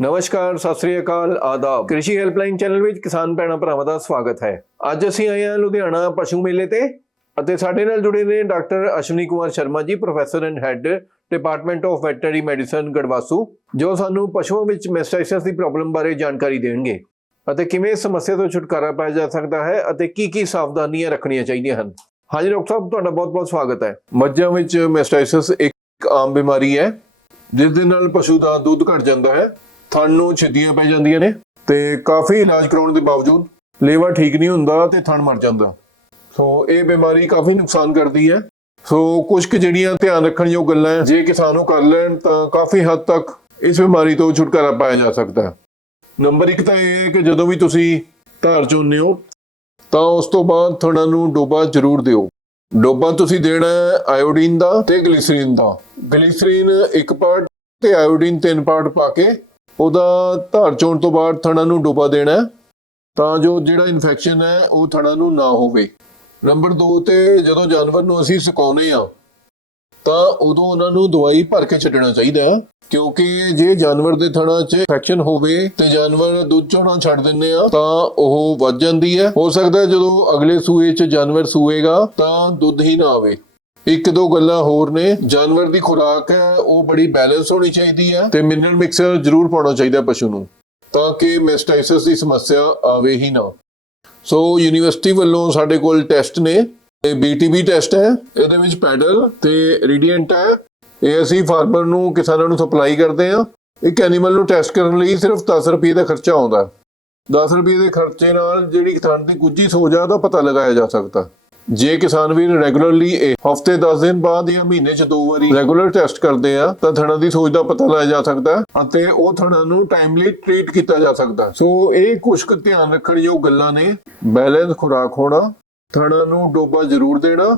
ਨਮਸਕਾਰ, ਸਤਿ ਸ੍ਰੀ ਅਕਾਲ, ਆਦਾਬ। ਕ੍ਰਿਸ਼ੀ helpline channel ਵਿੱਚ ਕਿਸਾਨ ਭੈਣਾਂ ਭਰਾਵਾਂ ਦਾ ਸਵਾਗਤ ਹੈ। ਅੱਜ ਅਸੀਂ ਆਏ ਹਾਂ ਲੁਧਿਆਣਾ ਪਸ਼ੂ ਮੇਲੇ ਤੇ ਅਤੇ ਸਾਡੇ ਨਾਲ ਜੁੜੇ ਨੇ doctor Ashwani Kumar Sharma ji, professor and head, department of veterinary medicine, ਗੜਵਾਸੂ, ਜੋ ਸਾਨੂੰ ਪਸ਼ੂਆਂ ਵਿੱਚ ਮੈਸਟਾਈਸਿਸ ਦੀ ਪ੍ਰੋਬਲਮ ਬਾਰੇ ਜਾਣਕਾਰੀ ਦੇਣਗੇ ਅਤੇ ਕਿਵੇਂ ਇਸ ਸਮੱਸਿਆ ਤੋਂ ਛੁਟਕਾਰਾ ਪਾਇਆ ਜਾ ਸਕਦਾ ਹੈ ਅਤੇ ਕੀ ਕੀ ਸਾਵਧਾਨੀਆਂ ਰੱਖਣੀਆਂ ਚਾਹੀਦੀਆਂ ਹਨ। ਹਾਂਜੀ, ਡਾਕਟਰ ਸਾਹਿਬ, ਤੁਹਾਡਾ ਬਹੁਤ-ਬਹੁਤ ਸਵਾਗਤ ਹੈ। ਮੱਝਾਂ ਵਿੱਚ ਮੈਸਟਾਈਸਿਸ ਇੱਕ ਆਮ ਬਿਮਾਰੀ ਹੈ, ਜਿਸ ਦੇ ਨਾਲ ਪਸ਼ੂ ਦਾ ਦੁੱਧ ਘਟ ਜਾਂਦਾ ਹੈ ਥਣ ਨੂੰ ਛਿੱਦੀਆਂ ਪੈ ਜਾਂਦੀਆਂ ਨੇ ਤੇ ਕਾਫੀ ਇਲਾਜ ਕਰਾਉਣ ਦੇ ਬਾਵਜੂਦ ਲੇਵਾ ਠੀਕ ਨਹੀਂ ਹੁੰਦਾ ਤੇ ਥਣ ਮਰ ਜਾਂਦਾ। ਸੋ ਇਹ ਬਿਮਾਰੀ ਕਾਫੀ ਨੁਕਸਾਨ ਕਰਦੀ ਹੈ। ਸੋ ਕੁਝ ਕੁ ਜਿਹੜੀਆਂ ਧਿਆਨ ਰੱਖਣ ਯੋਗ ਗੱਲਾਂ ਹੈ, ਜੇ ਕਿਸਾਨ ਨੂੰ ਕਰ ਲੈਣ ਤਾਂ ਕਾਫੀ ਹੱਦ ਤੱਕ ਇਸ ਬਿਮਾਰੀ ਤੋਂ ਛੁਟਕਾਰਾ ਪਾਇਆ ਜਾ ਸਕਦਾ ਹੈ। ਨੰਬਰ 1 ਤਾਂ ਇਹ ਹੈ ਕਿ ਜਦੋਂ ਵੀ ਤੁਸੀਂ ਧਾਰ ਚੋਂਦੇ ਹੋ, ਤਾਂ ਉਸ ਤੋਂ ਬਾਅਦ ਥਣਾ ਨੂੰ ਡੋਬਾ ਜ਼ਰੂਰ ਦਿਓ। ਡੋਬਾ ਤੁਸੀਂ ਦੇਣਾ ਹੈ ਆਇਓਡੀਨ ਦਾ ਤੇ ਗਲਿਸਰੀਨ ਦਾ। ਗਲਿਸਰੀਨ ਇੱਕ ਪਾਰਟ ਤੇ ਆਇਓਡੀਨ ਤਿੰਨ ਪਾਰਟ ਪਾ ਕੇ ਉਹਦਾ ਧਾਰ ਚੋਣ ਤੋਂ ਬਾਅਦ ਥਣਾ ਨੂੰ ਡੋਬਾ ਦੇਣਾ ਤਾਂ ਜੋ ਜਿਹੜਾ ਇਨਫੈਕਸ਼ਨ ਹੈ, ਉਹ ਥਣਾ ਨੂੰ ਨਾ ਹੋਵੇ। ਨੰਬਰ 2 ਤੇ ਜਦੋਂ ਜਾਨਵਰ ਨੂੰ ਅਸੀਂ ਸੁਕਾਉਨੇ ਆ, ਤਾਂ ਉਦੋਂ ਉਹਨਾਂ ਨੂੰ ਦਵਾਈ ਭਰ ਕੇ ਛੱਡਣਾ ਚਾਹੀਦਾ ਹੈ। ਕਿਉਂਕਿ ਜੇ ਜਾਨਵਰ ਦੇ ਥਣਾ 'ਚ ਇਨਫੈਕਸ਼ਨ ਹੋਵੇ ਤੇ ਜਾਨਵਰ ਦੁੱਧ ਚੋਣਾ ਛੱਡ ਦਿੰਦੇ ਆ, ਤਾਂ ਉਹ ਵੱਧ ਜਾਂਦੀ ਹੈ। ਹੋ ਸਕਦਾ ਜਦੋਂ ਅਗਲੇ ਸੂਏ 'ਚ ਜਾਨਵਰ ਸੂਏਗਾ, ਤਾਂ ਦੁੱਧ ਹੀ ਨਾ ਆਵੇ। ਇੱਕ ਦੋ ਗੱਲਾਂ ਹੋਰ ਨੇ। ਜਾਨਵਰ ਦੀ ਖੁਰਾਕ ਹੈ, ਉਹ ਬੜੀ ਬੈਲੈਂਸ ਹੋਣੀ ਚਾਹੀਦੀ ਹੈ ਤੇ ਮਿਨਰਲ ਮਿਕਸਰ ਜ਼ਰੂਰ ਪਾਉਣਾ ਚਾਹੀਦਾ ਪਸ਼ੂ ਨੂੰ, ਤਾਂ ਕਿ ਮੈਸਟਾਈਸਿਸ ਦੀ ਸਮੱਸਿਆ ਆਵੇ ਹੀ ਨਾ। ਸੋ ਯੂਨੀਵਰਸਿਟੀ ਵੱਲੋਂ ਸਾਡੇ ਕੋਲ ਟੈਸਟ ਨੇ, ਇਹ BTB ਟੈਸਟ ਹੈ, ਇਹਦੇ ਵਿੱਚ ਪੈਡਲ ਤੇ ਰੇਡੀਐਂਟ ਹੈ। ਇਹ ਅਸੀਂ ਫਾਰਮਰ ਨੂੰ, ਕਿਸਾਨਾਂ ਨੂੰ ਸਪਲਾਈ ਕਰਦੇ ਆ ਇੱਕ ਐਨੀਮਲ ਨੂੰ ਟੈਸਟ ਕਰਨ ਲਈ ਸਿਰਫ 10 ਰੁਪਏ ਦਾ ਖਰਚਾ ਆਉਂਦਾ ਹੈ। 10 ਰੁਪਏ ਦੇ ਖਰਚੇ ਨਾਲ ਜਿਹੜੀ ਕਿਸਾਨ ਦੀ ਗੁੱਜੀ ਸੋਜ ਆ ਉਹਦਾ ਪਤਾ ਲਗਾਇਆ ਜਾ ਸਕਦਾ ਜੇ ਕਿਸਾਨ ਵੀਰ ਰੈਗੂਲਰਲੀ ਹਫ਼ਤੇ 10 ਦਿਨ ਬਾਅਦ ਜਾਂ ਮਹੀਨੇ 'ਚ ਦੋ ਵਾਰੀ ਰੈਗੂਲਰ ਟੈਸਟ ਕਰਦੇ ਆ, ਤਾਂ ਥਣਾ ਦੀ ਸੋਜ ਦਾ ਪਤਾ ਲਾਇਆ ਜਾ ਸਕਦਾ ਅਤੇ ਉਹ ਥਣਾ ਨੂੰ ਟਾਈਮਲੀ ਟ੍ਰੀਟ ਕੀਤਾ ਜਾ ਸਕਦਾ ਸੋ ਇਹ ਕੁਝ ਕੁ ਧਿਆਨ ਰੱਖਣ ਯੋਗ ਗੱਲਾਂ ਨੇ। ਬੈਲੈਂਸ ਖੁਰਾਕ ਹੋਣਾ, ਥਣਾ ਨੂੰ ਡੋਬਾ ਜ਼ਰੂਰ ਦੇਣਾ,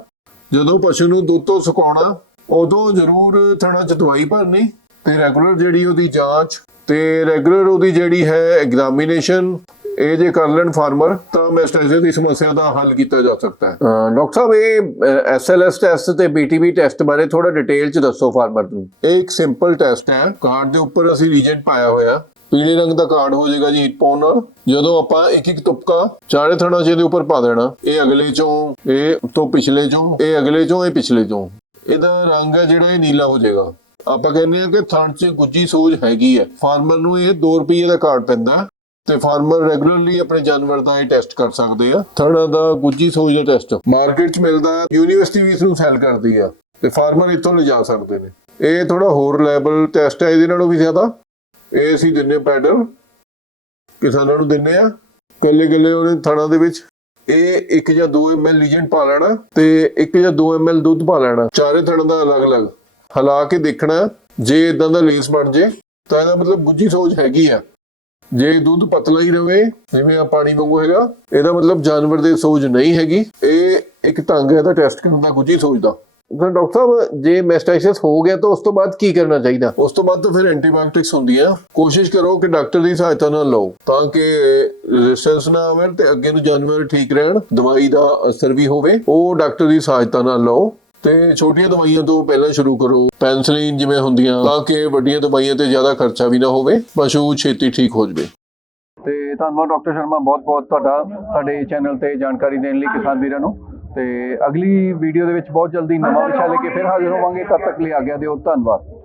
ਜਦੋਂ ਪਸ਼ੂ ਨੂੰ ਦੁੱਧ ਤੋਂ ਸੁਕਾਉਣਾ, ਉਦੋਂ ਜ਼ਰੂਰ ਥਣਾ 'ਚ ਦਵਾਈ ਭਰਨੀ ਤੇ ਰੈਗੂਲਰ ਜਿਹੜੀ ਉਹਦੀ ਜਾਂਚ ਤੇ ਰੈਗੂਲਰ ਉਹਦੀ ਜਿਹੜੀ ਹੈ ਐਗਜ਼ਾਮੀਨੇਸ਼ਨ ਇਹ ਜੇ ਕਰ ਲੈਣ ਫਾਰਮਰ ਤਾਂ ਮੈਸਟਾਈਸਿਸ ਦੀ ਸਮੱਸਿਆ ਦਾ ਹੱਲ ਕੀਤਾ ਜਾ ਸਕਦਾ ਹੈ। ਡਾਕਟਰ ਸਾਹਿਬ ਇਹ ਐਸਐਲਐਸ ਟੈਸਟ ਤੇ ਬੀਟੀਬੀ ਟੈਸਟ ਬਾਰੇ ਥੋੜਾ ਡਿਟੇਲ ਚ ਦੱਸੋ ਫਾਰਮਰ ਨੂੰ। ਇਹ ਇੱਕ ਸਿੰਪਲ ਟੈਸਟ ਹੈ। ਕਾਰਡ ਦੇ ਉੱਪਰ ਅਸੀਂ ਰੀਜਨ ਪਾਇਆ ਹੋਇਆ। ਪੀਲੇ ਰੰਗ ਦਾ ਕਾਰਡ ਹੋ ਜਾਏਗਾ ਜੀ ਪਾਉਣ ਨਾਲ। ਜਦੋਂ ਆਪਾਂ ਇੱਕ ਇੱਕ ਤੁਪਕਾ ਚਾਰੇ ਥਣਾ ਜਿਹਦੇ ਉੱਪਰ ਪਾ ਦੇਣਾ। ਇਹ ਅਗਲੇ ਚੋਂ ਇਹ ਤੋਂ ਪਿਛਲੇ ਚੋਂ ਇਹ ਅਗਲੇ ਚੋਂ ਇਹ ਪਿਛਲੇ ਚੋਂ। ਇਹਦਾ ਰੰਗ ਹੈ ਜਿਹੜਾ ਇਹ ਨੀਲਾ ਹੋ ਜਾਏਗਾ ਆਪਾਂ ਕਹਿੰਦੇ ਆ ਕਿ ਥਣ 'ਚ ਗੁੱਜੀ ਸੋਜ ਹੈਗੀ ਹੈ। ਫਾਰਮਰ ਨੂੰ ਇਹ 2 ਰੁਪਏ ਦਾ ਕਾਰਡ ਪੈਂਦਾ। ਤੇ ਫਾਰਮਰ ਰੈਗੂਲਰਲੀ ਆਪਣੇ ਜਾਨਵਰ ਦਾ ਇਹ ਟੈਸਟ ਕਰ ਸਕਦੇ ਆ। ਥਣਾ ਦਾ ਗੁੱਜੀ ਸੋਜ ਦਾ ਟੈਸਟ ਮਾਰਕੀਟ 'ਚ ਮਿਲਦਾ ਯੂਨੀਵਰਸਿਟੀ ਵੀ ਇਸ ਨੂੰ ਸੈਲ ਕਰਦੀ ਆ ਤੇ ਫਾਰਮਰ ਇੱਥੋਂ ਲਿਜਾ ਸਕਦੇ ਨੇ। ਇਹ ਥੋੜਾ ਹੋਰ ਲੈਵਲ ਟੈਸਟ ਹੈ, ਇਹਦੇ ਨਾਲੋਂ ਵੀ ਜ਼ਿਆਦਾ। ਇਹ ਅਸੀਂ ਦਿੰਨੇ ਪੈਡਲ ਕਿਸਾਨਾਂ ਨੂੰ ਦਿੰਨੇ ਆ ਕੱਲੇ ਕੱਲੇ ਉਹਨੇ ਥਣਾ ਦੇ ਵਿੱਚ ਇਹ 1 ਜਾਂ 2 ml ਲੀਜੈਂਟ ਪਾ ਲੈਣਾ ਤੇ 1 ਜਾਂ 2 ml ਦੁੱਧ ਪਾ ਲੈਣਾ। ਚਾਰੇ ਥਣ ਦਾ ਅਲੱਗ-ਅਲੱਗ ਹਿਲਾ ਕੇ ਦੇਖਣਾ ਜੇ ਇਦਾਂ ਦਾ ਲੇਸ ਬਣ ਜੇ ਤਾਂ ਇਹਦਾ ਮਤਲਬ ਗੁੱਜੀ ਸੋਜ ਹੈਗੀ ਆ। ਜੇ ਦੁੱਧ ਪਤਲਾ ਹੀ ਰਵੇ, ਜਿਵੇਂ ਆ ਪਾਣੀ ਵਾਂਗੂ ਹੈਗਾ, ਇਹਦਾ ਮਤਲਬ ਜਾਨਵਰ ਦੇ ਸੋਜ ਨਹੀਂ ਹੈਗੀ। ਇਹ ਇੱਕ ਢੰਗ ਹੈ ਇਹਦਾ ਟੈਸਟ ਕਰਨ ਦਾ ਗੁੱਜੀ ਸੋਜ ਤਾਂ ਡਾਕਟਰ ਸਾਹਿਬ, ਜੇ ਮੈਸਟਾਈਸਿਸ ਹੋ ਗਿਆ ਤਾਂ ਉਸ ਤੋਂ ਬਾਅਦ ਕੀ ਕਰਨਾ ਚਾਹੀਦਾ? ਉਸ ਤੋਂ ਬਾਅਦ ਤਾਂ ਫਿਰ ਐਂਟੀਬਾਇਓਟਿਕਸ ਹੁੰਦੀਆਂ। ਕੋਸ਼ਿਸ਼ ਕਰੋ ਕਿ ਡਾਕਟਰ ਦੀ ਸਹਾਇਤਾ ਨਾਲ ਲਓ, ਤਾਂ ਕਿ ਰੈਜ਼ਿਸਟੈਂਸ ਨਾ ਆਵੇ ਤੇ ਅੱਗੇ ਨੂੰ ਜਾਨਵਰ ਠੀਕ ਰਹਿਣ, ਦਵਾਈ ਦਾ ਅਸਰ ਵੀ ਹੋਵੇ, ਉਹ ਡਾਕਟਰ ਦੀ ਸਹਾਇਤਾ ਨਾਲ ਲਓ। ਤੇ ਛੋਟੀਆਂ ਦਵਾਈਆਂ ਤੋਂ ਪਹਿਲਾਂ ਸ਼ੁਰੂ ਕਰੋ। ਪੈਨਸਲਿਨ ਜਿਵੇਂ ਹੁੰਦੀਆਂ, ਤਾਂ ਕਿ ਵੱਡੀਆਂ ਦਵਾਈਆਂ ਤੇ ਜ਼ਿਆਦਾ ਖਰਚਾ ਵੀ ਨਾ ਹੋਵੇ, ਪਸ਼ੂ ਛੇਤੀ ਠੀਕ ਹੋ ਜਾਵੇ। ਤੇ ਧੰਨਵਾਦ ਡਾਕਟਰ ਸ਼ਰਮਾ ਬਹੁਤ ਬਹੁਤ ਤੁਹਾਡਾ, ਸਾਡੇ ਚੈਨਲ ਤੇ ਜਾਣਕਾਰੀ ਦੇਣ ਲਈ ਕਿਸਾਨ ਵੀਰਾਂ ਨੂੰ। ਤੇ ਅਗਲੀ ਵੀਡੀਓ ਦੇ ਵਿੱਚ ਬਹੁਤ ਜਲਦੀ ਨਵਾਂ ਵਿਸ਼ਾ ਲੈ ਕੇ ਫਿਰ ਹਾਜ਼ਰ ਹੋਵਾਂਗੇ, ਤਦ ਤੱਕ ਲਈ ਆਗਿਆ ਦਿਓ, ਧੰਨਵਾਦ।